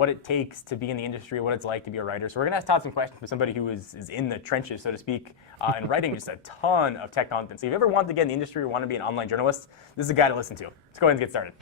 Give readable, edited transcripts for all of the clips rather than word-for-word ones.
what it takes to be in the industry, what it's like to be a writer. So we're going to ask Todd some questions from somebody who is in the trenches, so to speak, and writing just a ton of tech content. So if you ever want to get in the industry or want to be an online journalist, this is a guy to listen to. Let's go ahead and get started.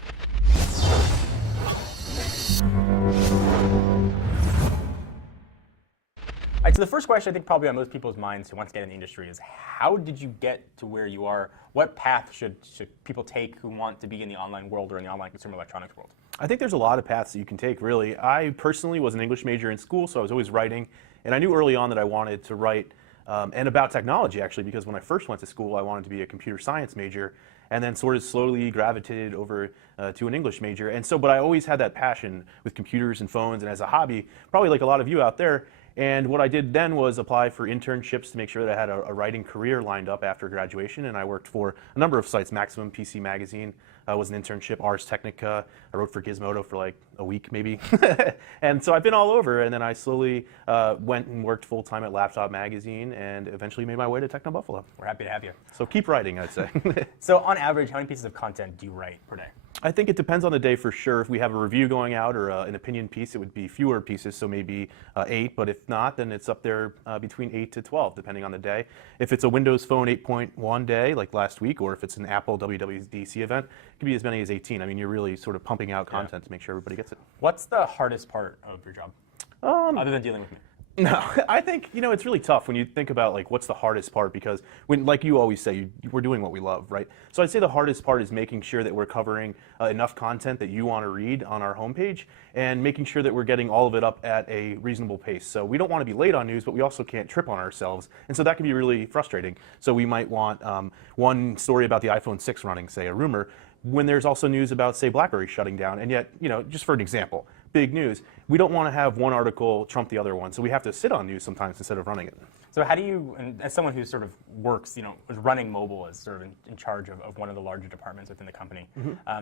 All right, so the first question I think probably on most people's minds who want to get in the industry is, how did you get to where you are? What path should people take who want to be in the online world or in the online consumer electronics world? I think there's a lot of paths that you can take, really. I personally was an English major in school, so I was always writing. And I knew early on that I wanted to write, and about technology, actually, because when I first went to school, I wanted to be a computer science major, and then sort of slowly gravitated over to an English major. And so, but I always had that passion with computers and phones, and as a hobby, probably like a lot of you out there. And what I did then was apply for internships to make sure that I had a writing career lined up after graduation. And I worked for a number of sites. Maximum PC Magazine was an internship. Ars Technica. I wrote for Gizmodo for like a week, maybe. And so I've been all over. And then I slowly went and worked full time at Laptop Magazine, and eventually made my way to Techno Buffalo. We're happy to have you. So keep writing, I'd say. So on average, how many pieces of content do you write per day? I think it depends on the day for sure. If we have a review going out or an opinion piece, it would be fewer pieces, so maybe 8. But if not, then it's up there between 8 to 12, depending on the day. If it's a Windows Phone 8.1 day, like last week, or if it's an Apple WWDC event, it could be as many as 18. I mean, you're really sort of pumping out content to make sure everybody gets it. What's the hardest part of your job, other than dealing with me? No, I think, it's really tough when you think about like what's the hardest part, because when, like you always say, we're doing what we love, right? So I'd say the hardest part is making sure that we're covering enough content that you want to read on our homepage, and making sure that we're getting all of it up at a reasonable pace. So we don't want to be late on news, but we also can't trip on ourselves, and so that can be really frustrating. So we might want one story about the iPhone 6 running, say a rumor, when there's also news about, say, BlackBerry shutting down, and yet, just for an example, big news, we don't want to have one article trump the other one, so we have to sit on news sometimes instead of running it. So how do you, and as someone who sort of works, is running mobile as sort of in charge of one of the larger departments within the company,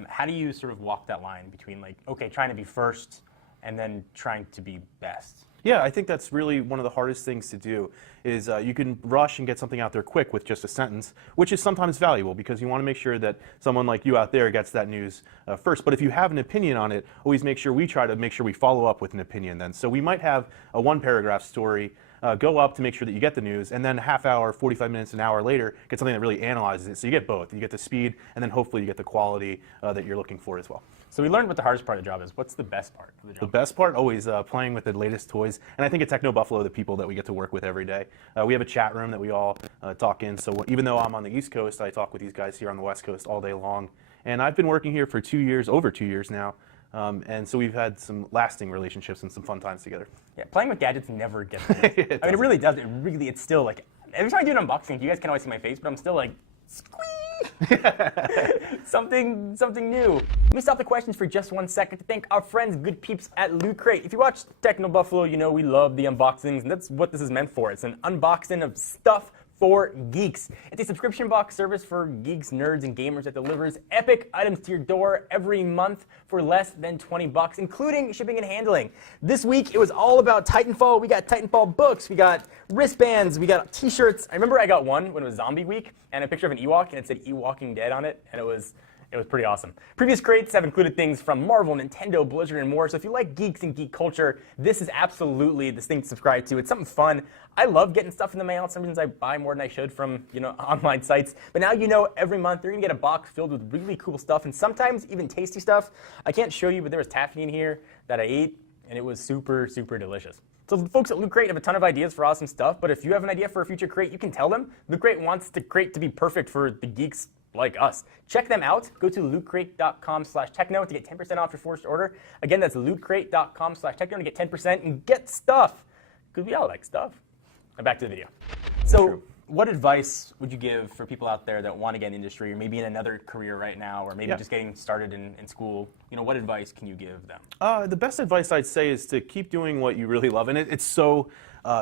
how do you sort of walk that line between like, okay, trying to be first and then trying to be best? Yeah, I think that's really one of the hardest things to do, is you can rush and get something out there quick with just a sentence, which is sometimes valuable because you want to make sure that someone like you out there gets that news first. But if you have an opinion on it, always make sure we follow up with an opinion then. So we might have a one-paragraph story go up to make sure that you get the news, and then a half hour, 45 minutes, an hour later, get something that really analyzes it. So you get both. You get the speed, and then hopefully you get the quality that you're looking for as well. So we learned what the hardest part of the job is. What's the best part of the job? The best part, always playing with the latest toys. And I think at Techno Buffalo, the people that we get to work with every day. We have a chat room that we all talk in. So even though I'm on the East Coast, I talk with these guys here on the West Coast all day long. And I've been working here for 2 years, over 2 years now. And so we've had some lasting relationships and some fun times together. Yeah, playing with gadgets never gets old. I mean, it really does. It's still like, every time I do an unboxing, you guys can't always see my face, but I'm still like, squeak! something new. Let me stop the questions for just 1 second to thank our friends, good peeps at Loot Crate. If you watch Techno Buffalo, you know we love the unboxings, and that's what this is meant for. It's an unboxing of stuff for geeks. It's a subscription box service for geeks, nerds, and gamers that delivers epic items to your door every month for less than $20, including shipping and handling. This week, it was all about Titanfall. We got Titanfall books, we got wristbands, we got t-shirts. I remember I got one when it was Zombie Week, and a picture of an Ewok, and it said Ewoking Dead on it, and it was pretty awesome. Previous crates have included things from Marvel, Nintendo, Blizzard, and more. So if you like geeks and geek culture, this is absolutely the thing to subscribe to. It's something fun. I love getting stuff in the mail. Some reasons I buy more than I should from online sites. But now every month you're gonna get a box filled with really cool stuff, and sometimes even tasty stuff. I can't show you, but there was taffy in here that I ate, and it was super, super delicious. So the folks at Loot Crate have a ton of ideas for awesome stuff. But if you have an idea for a future crate, you can tell them. Loot Crate wants the crate to be perfect for the geeks like us. Check them out. Go to lootcrate.com/techno to get 10% off your first order. Again, that's lootcrate.com/techno to get 10% and get stuff, because we all like stuff. Now back to the video. So what advice would you give for people out there that want to get in the industry, or maybe in another career right now, or maybe just getting started in school? What advice can you give them? The best advice I'd say is to keep doing what you really love. And it's so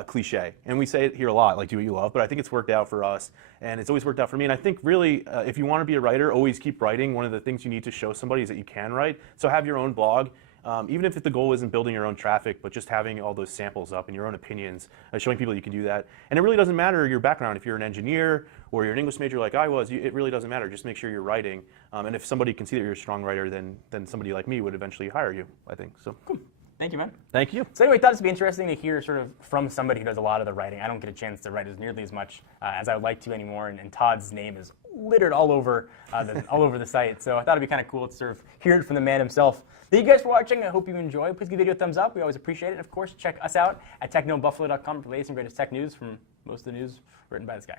cliche, and we say it here a lot, like do what you love, but I think it's worked out for us, and it's always worked out for me. And I think really, if you want to be a writer, always keep writing. One of the things you need to show somebody is that you can write. So have your own blog. Even if the goal isn't building your own traffic, but just having all those samples up and your own opinions, showing people you can do that. And it really doesn't matter your background. If you're an engineer or you're an English major like I was, it really doesn't matter. Just make sure you're writing. And if somebody can see that you're a strong writer, then somebody like me would eventually hire you, I think. So. Cool. Thank you, man. Thank you. So anyway, I thought this would be interesting to hear sort of from somebody who does a lot of the writing. I don't get a chance to write as nearly as much as I would like to anymore, and Todd's name is littered all over the site. So I thought it'd be kind of cool to sort of hear it from the man himself. Thank you guys for watching. I hope you enjoy. Please give the video a thumbs up. We always appreciate it. And of course, check us out at technobuffalo.com for the latest and greatest tech news from most of the news written by this guy.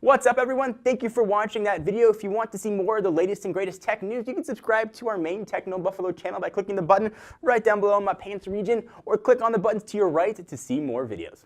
What's up, everyone? Thank you for watching that video. If you want to see more of the latest and greatest tech news, you can subscribe to our main Techno Buffalo channel by clicking the button right down below in my pants region, or click on the buttons to your right to see more videos.